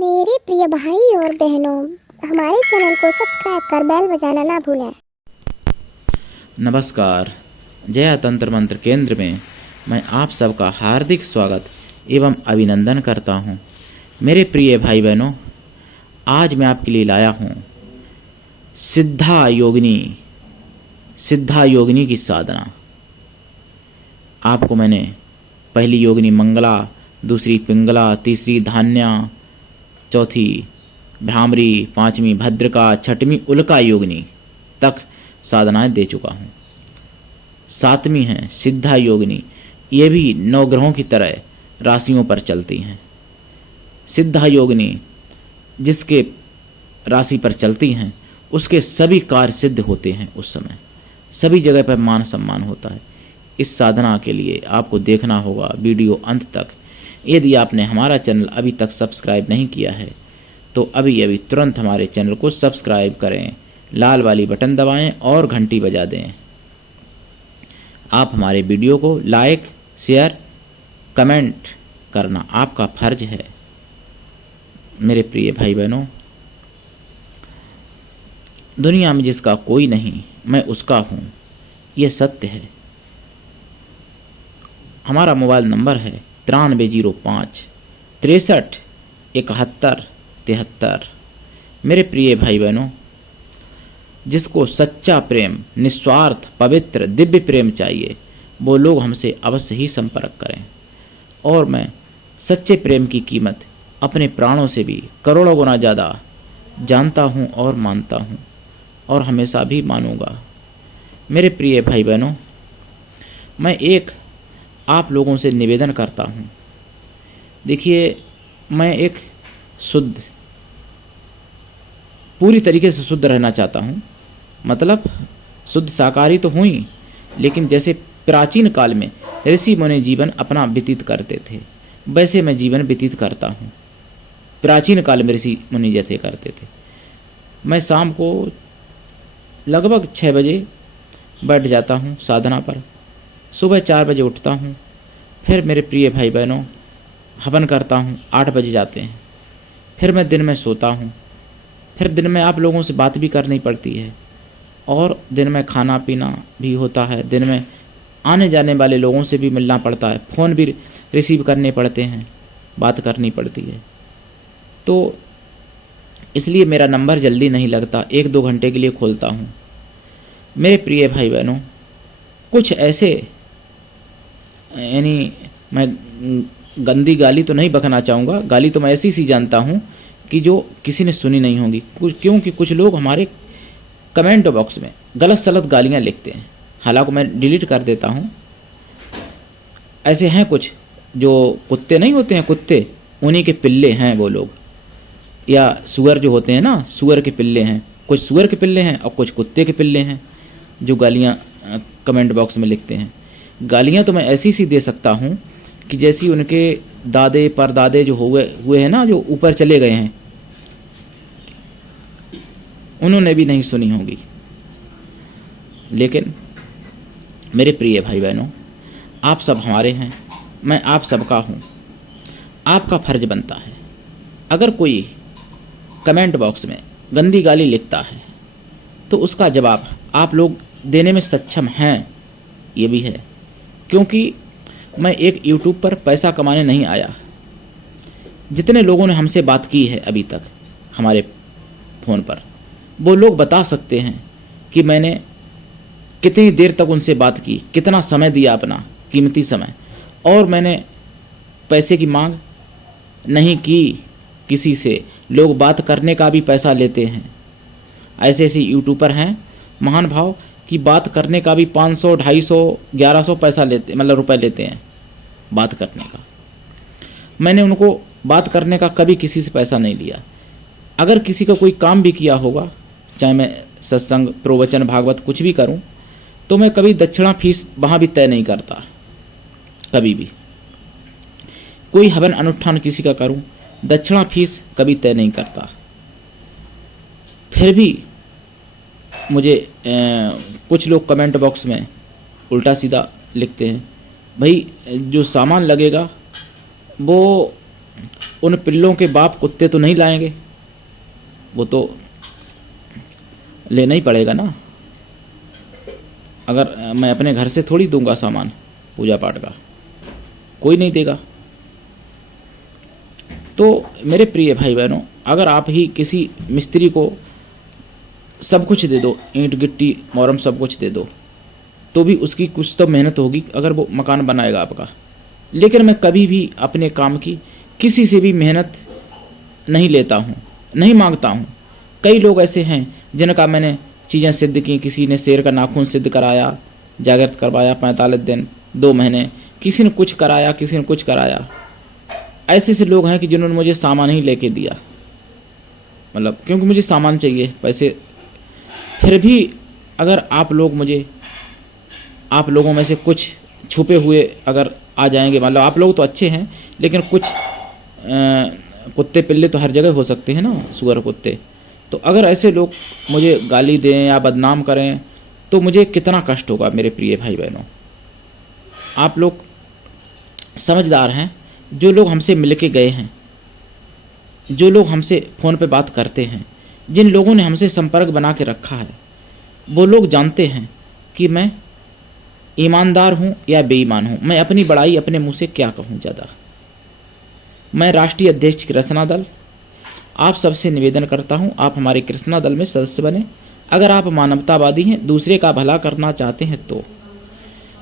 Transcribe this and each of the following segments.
मेरे प्रिय भाई और बहनों, हमारे चैनल को सब्सक्राइब कर बेल बजाना ना भूलें। नमस्कार। जया तंत्र मंत्र केंद्र में मैं आप सबका हार्दिक स्वागत एवं अभिनंदन करता हूं। मेरे प्रिय भाई बहनों, आज मैं आपके लिए लाया हूं सिद्धा योगिनी की साधना। आपको मैंने पहली योगिनी मंगला, दूसरी पिंगला, तीसरी धान्या, चौथी भ्रामरी, पांचवी भद्रका, छठवीं उल्का योगिनी तक साधनाएं दे चुका हूँ। सातवीं है सिद्धा योगिनी। ये भी नवग्रहों की तरह राशियों पर चलती हैं। सिद्धा योगिनी जिसके राशि पर चलती हैं उसके सभी कार्य सिद्ध होते हैं। उस समय सभी जगह पर मान सम्मान होता है। इस साधना के लिए आपको देखना होगा वीडियो अंत तक। यदि आपने हमारा चैनल अभी तक सब्सक्राइब नहीं किया है तो अभी तुरंत हमारे चैनल को सब्सक्राइब करें, लाल वाली बटन दबाएं और घंटी बजा दें। आप हमारे वीडियो को लाइक, शेयर, कमेंट करना आपका फर्ज है। मेरे प्रिय भाई बहनों, दुनिया में जिसका कोई नहीं मैं उसका हूँ, ये सत्य है। हमारा मोबाइल नंबर है 9305 63 71 73। मेरे प्रिय भाई बहनों, जिसको सच्चा प्रेम, निस्वार्थ, पवित्र, दिव्य प्रेम चाहिए वो लोग हमसे अवश्य ही संपर्क करें। और मैं सच्चे प्रेम की कीमत अपने प्राणों से भी करोड़ों गुना ज़्यादा जानता हूँ और मानता हूँ और हमेशा भी मानूंगा। मेरे प्रिय भाई बहनों, मैं एक आप लोगों से निवेदन करता हूँ। देखिए, मैं एक शुद्ध, पूरी तरीके से शुद्ध रहना चाहता हूँ। मतलब शुद्ध शाकाहारी तो हूँ ही, लेकिन जैसे प्राचीन काल में ऋषि मुनि जीवन अपना व्यतीत करते थे वैसे मैं जीवन व्यतीत करता हूँ। प्राचीन काल में ऋषि मुनि जैसे करते थे। मैं शाम को लगभग 6 बजे बैठ जाता हूँ साधना पर, सुबह 4 बजे उठता हूँ। फिर मेरे प्रिय भाई बहनों, हवन करता हूँ, 8 बजे जाते हैं। फिर मैं दिन में सोता हूँ। फिर दिन में आप लोगों से बात भी करनी पड़ती है और दिन में खाना पीना भी होता है। दिन में आने जाने वाले लोगों से भी मिलना पड़ता है, फ़ोन भी रिसीव करने पड़ते हैं, बात करनी पड़ती है। तो इसलिए मेरा नंबर जल्दी नहीं लगता, 1-2 घंटे के लिए खोलता हूँ। मेरे प्रिय भाई बहनों, कुछ ऐसे, यानी मैं गंदी गाली तो नहीं बकना चाहूँगा, गाली तो मैं ऐसी सी जानता हूँ कि जो किसी ने सुनी नहीं होगी। क्योंकि कुछ लोग हमारे कमेंट बॉक्स में गलत सलत गालियाँ लिखते हैं। हालांकि मैं डिलीट कर देता हूँ। ऐसे हैं कुछ जो कुत्ते नहीं होते हैं, कुत्ते, उन्हीं के पिल्ले हैं वो लोग। या सुअर जो होते हैं ना, सुअर के पिल्ले हैं। कुछ सुअर के पिल्ले हैं और कुछ कुत्ते के पिल्ले हैं जो गालियाँ कमेंट बॉक्स में लिखते हैं। गालियाँ तो मैं ऐसी सी दे सकता हूँ कि जैसी उनके दादे परदादे जो हुए हैं ना, जो ऊपर चले गए हैं, उन्होंने भी नहीं सुनी होगी। लेकिन मेरे प्रिय भाई बहनों, आप सब हमारे हैं, मैं आप सबका हूँ। आपका फर्ज बनता है, अगर कोई कमेंट बॉक्स में गंदी गाली लिखता है तो उसका जवाब आप लोग देने में सक्षम हैं, ये भी है। क्योंकि मैं एक यूट्यूब पर पैसा कमाने नहीं आया। जितने लोगों ने हमसे बात की है अभी तक हमारे फ़ोन पर, वो लोग बता सकते हैं कि मैंने कितनी देर तक उनसे बात की, कितना समय दिया, अपना कीमती समय। और मैंने पैसे की मांग नहीं की किसी से। लोग बात करने का भी पैसा लेते हैं। ऐसे ऐसे यूट्यूबर हैं महान भाव कि बात करने का भी 500, 250, 1100 पैसा लेते, मतलब रुपए लेते हैं बात करने का। मैंने उनको बात करने का कभी किसी से पैसा नहीं लिया। अगर किसी का कोई काम भी किया होगा, चाहे मैं सत्संग, प्रवचन, भागवत कुछ भी करूं, तो मैं कभी दक्षिणा फीस वहाँ भी तय नहीं करता। कभी भी कोई हवन अनुष्ठान किसी का करूं, दक्षिणा फीस कभी तय नहीं करता। फिर भी मुझे कुछ लोग कमेंट बॉक्स में उल्टा सीधा लिखते हैं। भाई, जो सामान लगेगा वो उन पिल्लों के बाप कुत्ते तो नहीं लाएंगे, वो तो लेना ही पड़ेगा ना। अगर मैं अपने घर से थोड़ी दूंगा सामान पूजा पाठ का, कोई नहीं देगा। तो मेरे प्रिय भाई बहनों, अगर आप ही किसी मिस्त्री को सब कुछ दे दो, ईंट गिट्टी मोरम सब कुछ दे दो, तो भी उसकी कुछ तो मेहनत होगी अगर वो मकान बनाएगा आपका। लेकिन मैं कभी भी अपने काम की किसी से भी मेहनत नहीं लेता हूँ, नहीं मांगता हूँ। कई लोग ऐसे हैं जिनका मैंने चीज़ें सिद्ध की, किसी ने शेर का नाखून सिद्ध कराया, जागृत करवाया 45 दिन 2 महीने, किसी ने कुछ कराया, किसी ने कुछ कराया। ऐसे से लोग हैं कि जिन्होंने मुझे सामान ही लेके दिया, मतलब क्योंकि मुझे सामान चाहिए, पैसे। फिर भी अगर आप लोग मुझे, आप लोगों में से कुछ छुपे हुए अगर आ जाएंगे, मतलब आप लोग तो अच्छे हैं, लेकिन कुछ कुत्ते पिल्ले तो हर जगह हो सकते हैं ना, सुअर कुत्ते। तो अगर ऐसे लोग मुझे गाली दें या बदनाम करें तो मुझे कितना कष्ट होगा मेरे प्रिय भाई बहनों। आप लोग समझदार हैं, जो लोग हमसे मिल के गए हैं, जो लोग हमसे फ़ोन पे बात करते हैं, जिन लोगों ने हमसे संपर्क बना के रखा है, वो लोग जानते हैं कि मैं ईमानदार हूँ या बेईमान हूँ। मैं अपनी बड़ाई अपने मुंह से क्या कहूँ ज़्यादा। मैं राष्ट्रीय अध्यक्ष कृष्णा दल आप सबसे निवेदन करता हूँ, आप हमारे कृष्णा दल में सदस्य बने। अगर आप मानवतावादी हैं, दूसरे का भला करना चाहते हैं, तो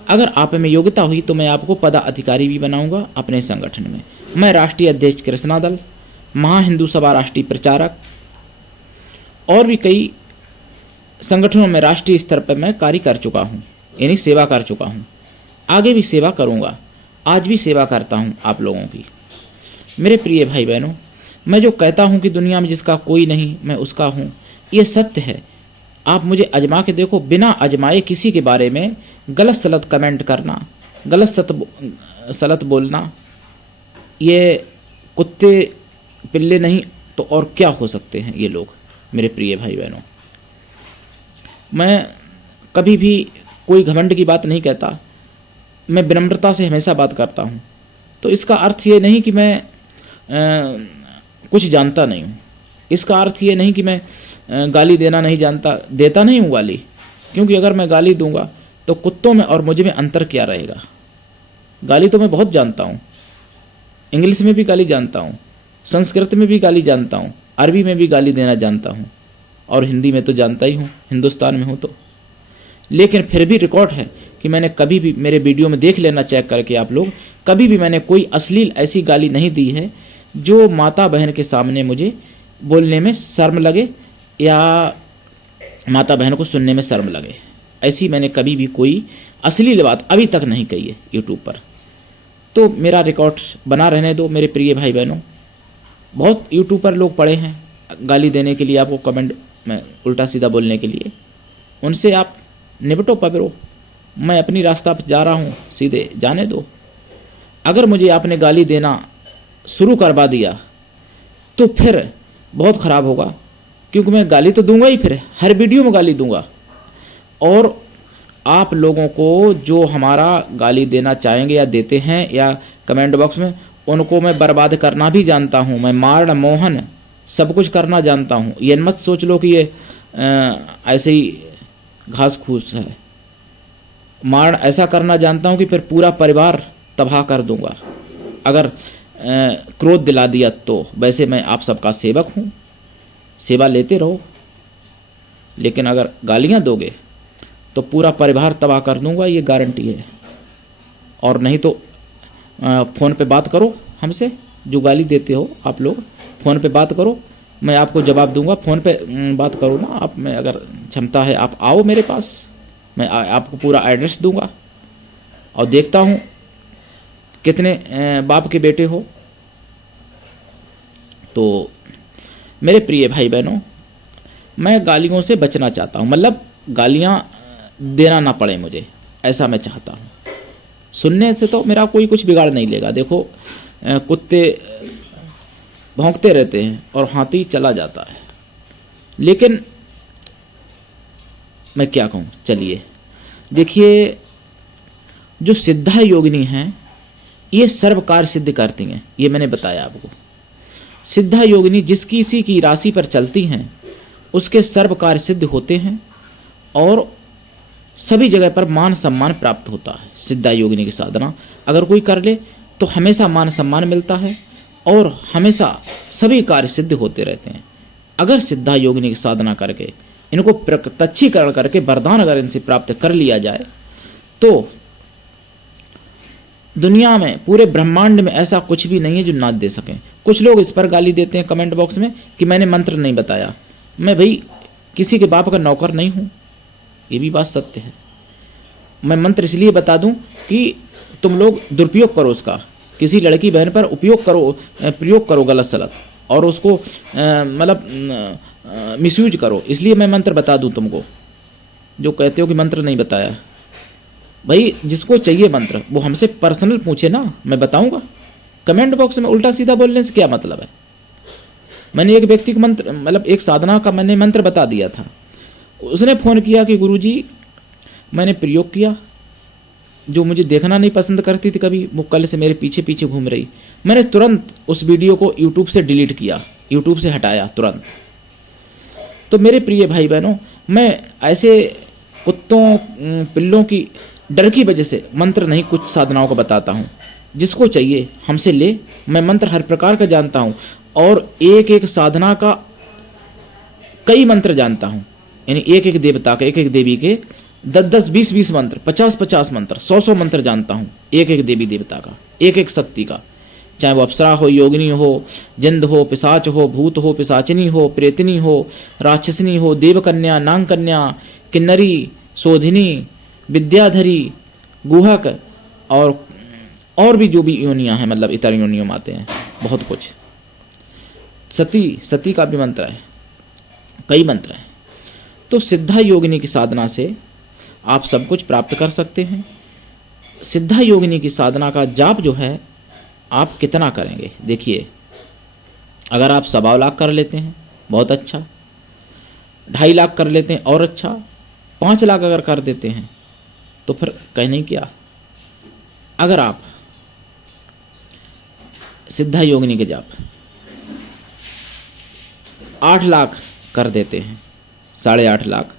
अगर आप में योग्यता हुई तो मैं आपको पदाधिकारी भी बनाऊंगा अपने संगठन में। मैं राष्ट्रीय अध्यक्ष कृष्णा दल, महा हिंदू सभा राष्ट्रीय प्रचारक और भी कई संगठनों में राष्ट्रीय स्तर पर मैं कार्य कर चुका हूँ, यानी सेवा कर चुका हूँ। आगे भी सेवा करूँगा, आज भी सेवा करता हूँ आप लोगों की। मेरे प्रिय भाई बहनों, मैं जो कहता हूँ कि दुनिया में जिसका कोई नहीं मैं उसका हूँ, ये सत्य है। आप मुझे आजमा के देखो। बिना आजमाए किसी के बारे में गलत सलत कमेंट करना, गलत सलत बोलना, ये कुत्ते पिल्ले नहीं तो और क्या हो सकते हैं ये लोग। मेरे प्रिय भाई बहनों, मैं कभी भी कोई घमंड की बात नहीं कहता, मैं विनम्रता से हमेशा बात करता हूँ। तो इसका अर्थ ये नहीं कि मैं कुछ जानता नहीं हूँ, इसका अर्थ ये नहीं कि मैं गाली देना नहीं जानता, देता नहीं हूँ गाली। क्योंकि अगर मैं गाली दूंगा तो कुत्तों में और मुझे में अंतर क्या रहेगा। गाली तो मैं बहुत जानता हूँ, इंग्लिश में भी गाली जानता हूँ, संस्कृत में भी गाली जानता हूँ, अरबी में भी गाली देना जानता हूँ, और हिंदी में तो जानता ही हूँ, हिंदुस्तान में हूँ तो। लेकिन फिर भी रिकॉर्ड है कि मैंने कभी भी, मेरे वीडियो में देख लेना चेक करके आप लोग, कभी भी मैंने कोई अश्लील ऐसी गाली नहीं दी है जो माता बहन के सामने मुझे बोलने में शर्म लगे या माता बहन को सुनने में शर्म लगे। ऐसी मैंने कभी भी कोई अश्लील बात अभी तक नहीं कही है यूट्यूब पर। तो मेरा रिकॉर्ड बना रहने दो मेरे प्रिय भाई बहनों। बहुत यूट्यूब पर लोग पड़े हैं गाली देने के लिए, आपको कमेंट में उल्टा सीधा बोलने के लिए। उनसे आप निपटो पकड़ो। मैं अपनी रास्ता पर जा रहा हूँ, सीधे जाने दो। अगर मुझे आपने गाली देना शुरू करवा दिया तो फिर बहुत ख़राब होगा, क्योंकि मैं गाली तो दूंगा ही, फिर हर वीडियो में गाली दूंगा। और आप लोगों को जो हमारा गाली देना चाहेंगे या देते हैं या कमेंट बॉक्स में, उनको मैं बर्बाद करना भी जानता हूँ। मैं मारण मोहन सब कुछ करना जानता हूँ। ये मत सोच लो कि ये ऐसे ही घास फूस है। मारण ऐसा करना जानता हूँ कि फिर पूरा परिवार तबाह कर दूंगा अगर क्रोध दिला दिया तो। वैसे मैं आप सबका सेवक हूँ, सेवा लेते रहो, लेकिन अगर गालियाँ दोगे तो पूरा परिवार तबाह कर दूंगा, ये गारंटी है। और नहीं तो फ़ोन पे बात करो हमसे, जो गाली देते हो आप लोग फ़ोन पे बात करो, मैं आपको जवाब दूंगा। फ़ोन पे बात करो ना आप, में अगर क्षमता है आप आओ मेरे पास, मैं आपको पूरा एड्रेस दूंगा और देखता हूँ कितने बाप के बेटे हो। तो मेरे प्रिय भाई बहनों, मैं गालियों से बचना चाहता हूँ, मतलब गालियाँ देना ना पड़े मुझे, ऐसा मैं चाहता हूँ। सुनने से तो मेरा कोई कुछ बिगाड़ नहीं लेगा। देखो कुत्ते भौंकते रहते हैं और हाथी चला जाता है, लेकिन मैं क्या कहूँ। चलिए देखिए, जो सिद्धा योगिनी हैं ये सर्व कार्य सिद्ध करती हैं, ये मैंने बताया आपको। सिद्धा योगिनी जिस किसी की राशि पर चलती हैं उसके सर्व कार्य सिद्ध होते हैं और सभी जगह पर मान सम्मान प्राप्त होता है। सिद्धा योगिनी की साधना अगर कोई कर ले तो हमेशा मान सम्मान मिलता है और हमेशा सभी कार्य सिद्ध होते रहते हैं। अगर सिद्धा योगिनी की साधना करके इनको प्रत्यक्षीकरण करके वरदान अगर इनसे प्राप्त कर लिया जाए तो दुनिया में पूरे ब्रह्मांड में ऐसा कुछ भी नहीं है जो ना दे सकें। कुछ लोग इस पर गाली देते हैं कमेंट बॉक्स में कि मैंने मंत्र नहीं बताया। मैं भाई किसी के बाप का नौकर नहीं हूं, ये भी बात सत्य है। मैं मंत्र इसलिए बता दूं कि तुम लोग दुरुपयोग करो उसका, किसी लड़की बहन पर प्रयोग करो गलत सलत और उसको मिसयूज करो, इसलिए मैं मंत्र बता दूं तुमको। जो कहते हो कि मंत्र नहीं बताया, भाई जिसको चाहिए मंत्र वो हमसे पर्सनल पूछे ना, मैं बताऊंगा। कमेंट बॉक्स में उल्टा सीधा बोलने से क्या मतलब है। मैंने एक व्यक्ति को मंत्र एक साधना का मैंने मंत्र बता दिया था। उसने फ़ोन किया कि गुरुजी मैंने प्रयोग किया, जो मुझे देखना नहीं पसंद करती थी कभी, वो कल से मेरे पीछे पीछे घूम रही। मैंने तुरंत उस वीडियो को यूट्यूब से डिलीट किया, यूट्यूब से हटाया तुरंत। तो मेरे प्रिय भाई बहनों, मैं ऐसे कुत्तों पिल्लों की डर की वजह से मंत्र नहीं कुछ साधनाओं को बताता हूँ। जिसको चाहिए हमसे ले। मैं मंत्र हर प्रकार का जानता हूँ और एक एक साधना का कई मंत्र जानता हूँ, यानी एक एक देवता के, एक एक देवी के 10-10, 20-20 मंत्र, 50-50 मंत्र, 100-100 मंत्र जानता हूँ एक एक देवी देवता का, एक एक शक्ति का। चाहे वो अप्सरा हो, योगिनी हो, जिंद हो, पिशाच हो, भूत हो, पिशाचिनी हो, प्रेतनी हो, राक्षसनी हो, देवकन्या, नाग कन्या, किन्नरी, शोधिनी, विद्याधरी, गुहक और भी जो भी योनियाँ हैं, मतलब इतर योनियों में आते हैं बहुत कुछ। सती का भी मंत्र है, कई मंत्र हैं। तो सिद्धा योगिनी की साधना से आप सब कुछ प्राप्त कर सकते हैं। सिद्धा योगिनी की साधना का जाप जो है आप कितना करेंगे, देखिए अगर आप 1.25 लाख कर लेते हैं बहुत अच्छा, 2.5 लाख कर लेते हैं और अच्छा, 5 लाख अगर कर देते हैं तो फिर कहने क्या। अगर आप सिद्धा योगिनी के जाप 8 लाख कर देते हैं, 8.5 लाख,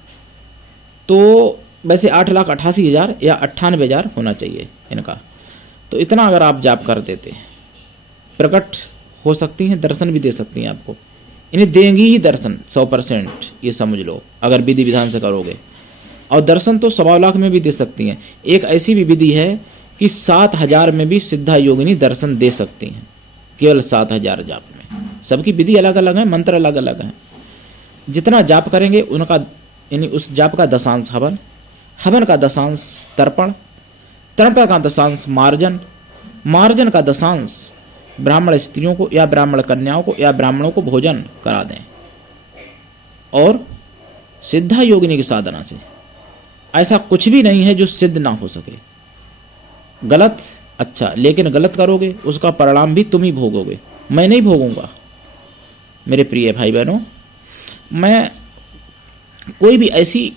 तो वैसे 8,88,000 या 98,000 होना चाहिए इनका। तो इतना अगर आप जाप कर देते हैं, प्रकट हो सकती हैं, दर्शन भी दे सकती हैं आपको। इन्हें देंगी ही दर्शन 100%, ये समझ लो अगर विधि विधान से करोगे। और दर्शन तो 1.25 लाख में भी दे सकती हैं। एक ऐसी भी विधि है कि 7,000 में भी सिद्धा योगिनी दर्शन दे सकती हैं, केवल 7,000 जाप में। सबकी विधि अलग अलग है, मंत्र अलग अलग हैं। जितना जाप करेंगे उनका, यानी उस जाप का दशांश हवन, हवन का दशांश तर्पण, तर्पण का दशांश मार्जन, मार्जन का दशांश ब्राह्मण स्त्रियों को या ब्राह्मण कन्याओं को या ब्राह्मणों को भोजन करा दें। और सिद्धा योगिनी की साधना से ऐसा कुछ भी नहीं है जो सिद्ध ना हो सके। गलत अच्छा, लेकिन गलत करोगे उसका परिणाम भी तुम ही भोगोगे, मैं नहीं भोगूंगा। मेरे प्रिय भाई बहनों, मैं कोई भी ऐसी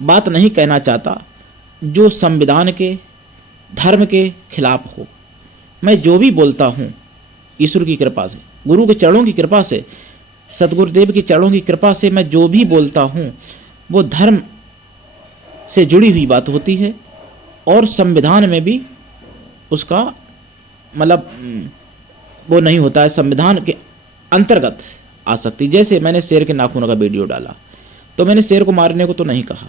बात नहीं कहना चाहता जो संविधान के, धर्म के खिलाफ हो। मैं जो भी बोलता हूँ ईश्वर की कृपा से, गुरु के चरणों की कृपा से, सतगुरुदेव के चरणों की कृपा से मैं जो भी बोलता हूँ वो धर्म से जुड़ी हुई बात होती है और संविधान में भी उसका मतलब वो नहीं होता है, संविधान के अंतर्गत आ सकती। जैसे मैंने शेर के नाखूनों का वीडियो डाला तो मैंने शेर को मारने को तो नहीं कहा,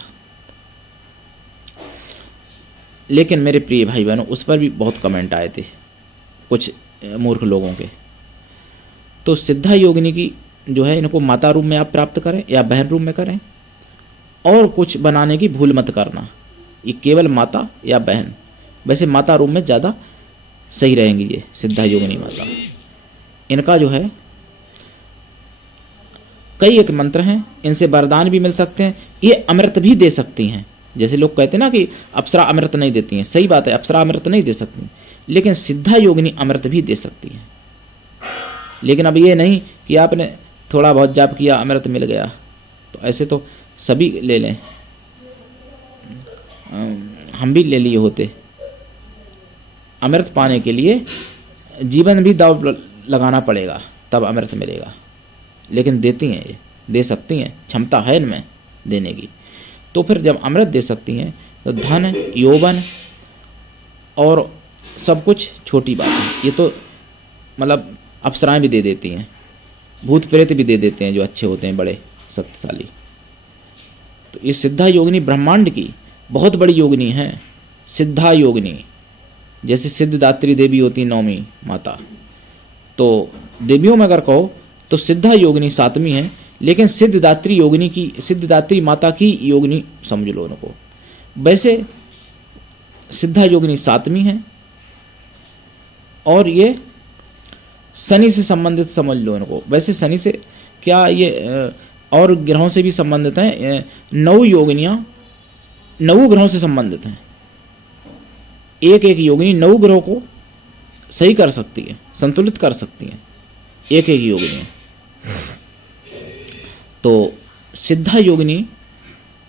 लेकिन मेरे प्रिय भाई बहनों उस पर भी बहुत कमेंट आए थे कुछ मूर्ख लोगों के। तो सिद्धा योगिनी की जो है, इनको माता रूप में आप प्राप्त करें या बहन रूप में करें, और कुछ बनाने की भूल मत करना। ये केवल माता या बहन, वैसे माता रूप में ज़्यादा सही रहेंगी ये सिद्धा योगिनी माता। इनका जो है कई एक मंत्र हैं, इनसे वरदान भी मिल सकते हैं। ये अमृत भी दे सकती हैं। जैसे लोग कहते हैं ना कि अप्सरा अमृत नहीं देती हैं, सही बात है, अप्सरा अमृत नहीं दे सकती, लेकिन सिद्धा योगिनी अमृत भी दे सकती है। लेकिन अब ये नहीं कि आपने थोड़ा बहुत जाप किया अमृत मिल गया, तो ऐसे तो सभी ले लें, हम भी ले लिए होते। अमृत पाने के लिए जीवन भी दांव लगाना पड़ेगा, तब अमृत मिलेगा। लेकिन देती हैं, ये दे सकती हैं, क्षमता है इनमें देने की। तो फिर जब अमृत दे सकती हैं तो धन, यौवन और सब कुछ छोटी बात है। ये तो मतलब अप्सराएं भी दे देती हैं, भूत प्रेत भी दे देते हैं जो अच्छे होते हैं, बड़े शक्तिशाली। तो ये सिद्धा योगिनी ब्रह्मांड की बहुत बड़ी योगिनी है, सिद्धा योगिनी। जैसे सिद्धदात्री देवी होती है 9वीं माता, तो देवियों में अगर कहो तो सिद्धा योगिनी 7वीं है, लेकिन सिद्धदात्री योगिनी की, सिद्धदात्री माता की योगिनी समझ लो उनको। वैसे सिद्धा योगिनी 7वीं है और ये शनि से संबंधित समझ लो इनको। वैसे शनि से क्या, ये और ग्रहों से भी संबंधित हैं। 9 योगिनियाँ 9 ग्रहों से संबंधित हैं। एक एक योगिनी 9 ग्रहों को सही कर सकती है, संतुलित कर सकती हैं, एक एक योगिनी। तो सिद्धा योगिनी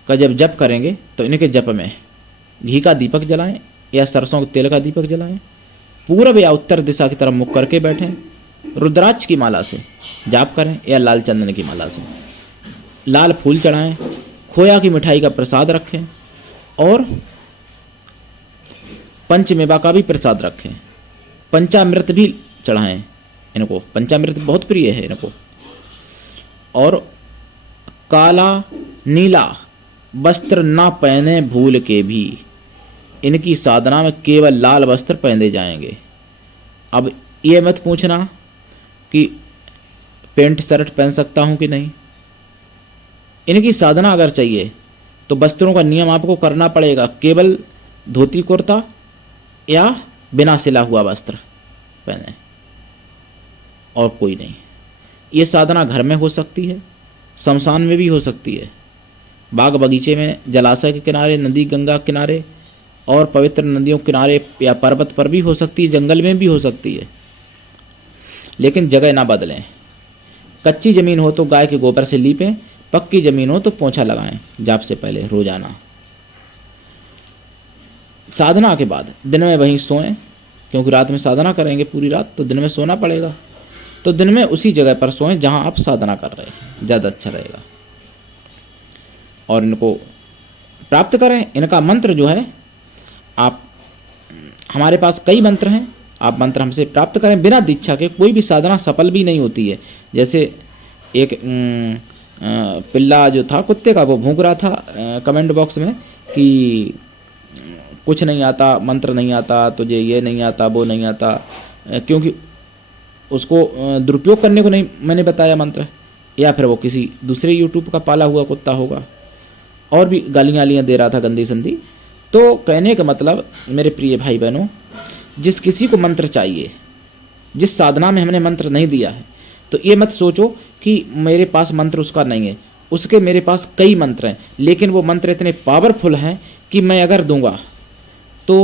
का जब जप करेंगे तो इनके जप में घी का दीपक जलाएं या सरसों के तेल का दीपक जलाएं, पूर्व या उत्तर दिशा की तरफ मुख करके बैठें, रुद्राक्ष की माला से जाप करें या लाल चंदन की माला से, लाल फूल चढ़ाएं, खोया की मिठाई का प्रसाद रखें और पंचमेवा का भी प्रसाद रखें, पंचामृत भी चढ़ाएं इनको, पंचामृत बहुत प्रिय है इनको। और काला नीला वस्त्र ना पहने भूल के भी, इनकी साधना में केवल लाल वस्त्र पहने जाएंगे। अब ये मत पूछना कि पेंट शर्ट पहन सकता हूं कि नहीं। इनकी साधना अगर चाहिए तो वस्त्रों का नियम आपको करना पड़ेगा, केवल धोती कुर्ता या बिना सिला हुआ वस्त्र पहने और कोई नहीं। ये साधना घर में हो सकती है, शमशान में भी हो सकती है, बाग बगीचे में, जलाशय के किनारे, नदी गंगा किनारे और पवित्र नदियों के किनारे या पर्वत पर भी हो सकती है, जंगल में भी हो सकती है। लेकिन जगह ना बदलें। कच्ची जमीन हो तो गाय के गोबर से लीपें, पक्की जमीन हो तो पोंछा लगाएं जाप से पहले रोजाना। साधना के बाद दिन में वहीं सोएं, क्योंकि रात में साधना करेंगे पूरी रात, तो दिन में सोना पड़ेगा। तो दिन में उसी जगह पर सोएं जहां आप साधना कर रहे हैं, ज़्यादा अच्छा रहेगा। और इनको प्राप्त करें। इनका मंत्र जो है, आप, हमारे पास कई मंत्र हैं, आप मंत्र हमसे प्राप्त करें बिना दीक्षा के। कोई भी साधना सफल भी नहीं होती है। जैसे एक पिल्ला जो था कुत्ते का, वो भूख रहा था कमेंट बॉक्स में कि कुछ नहीं आता, मंत्र नहीं आता, तुझे ये नहीं आता, वो नहीं आता, क्योंकि उसको दुरुपयोग करने को नहीं मैंने बताया मंत्र, या फिर वो किसी दूसरे यूट्यूब का पाला हुआ कुत्ता होगा और भी गालियाँ दे रहा था गंदी संदी। तो कहने का मतलब मेरे प्रिय भाई बहनों, जिस किसी को मंत्र चाहिए, जिस साधना में हमने मंत्र नहीं दिया है, तो ये मत सोचो कि मेरे पास मंत्र उसका नहीं है। उसके मेरे पास कई मंत्र हैं, लेकिन वो मंत्र इतने पावरफुल हैं कि मैं अगर दूंगा तो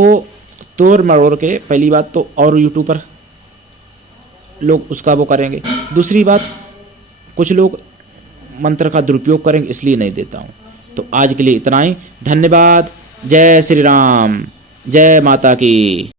तोड़ मरोड़ के, पहली बात तो और यूट्यूबर लोग उसका वो करेंगे, दूसरी बात कुछ लोग मंत्र का दुरुपयोग करेंगे, इसलिए नहीं देता हूँ। तो आज के लिए इतना ही, धन्यवाद। जय श्री राम, जय माता की।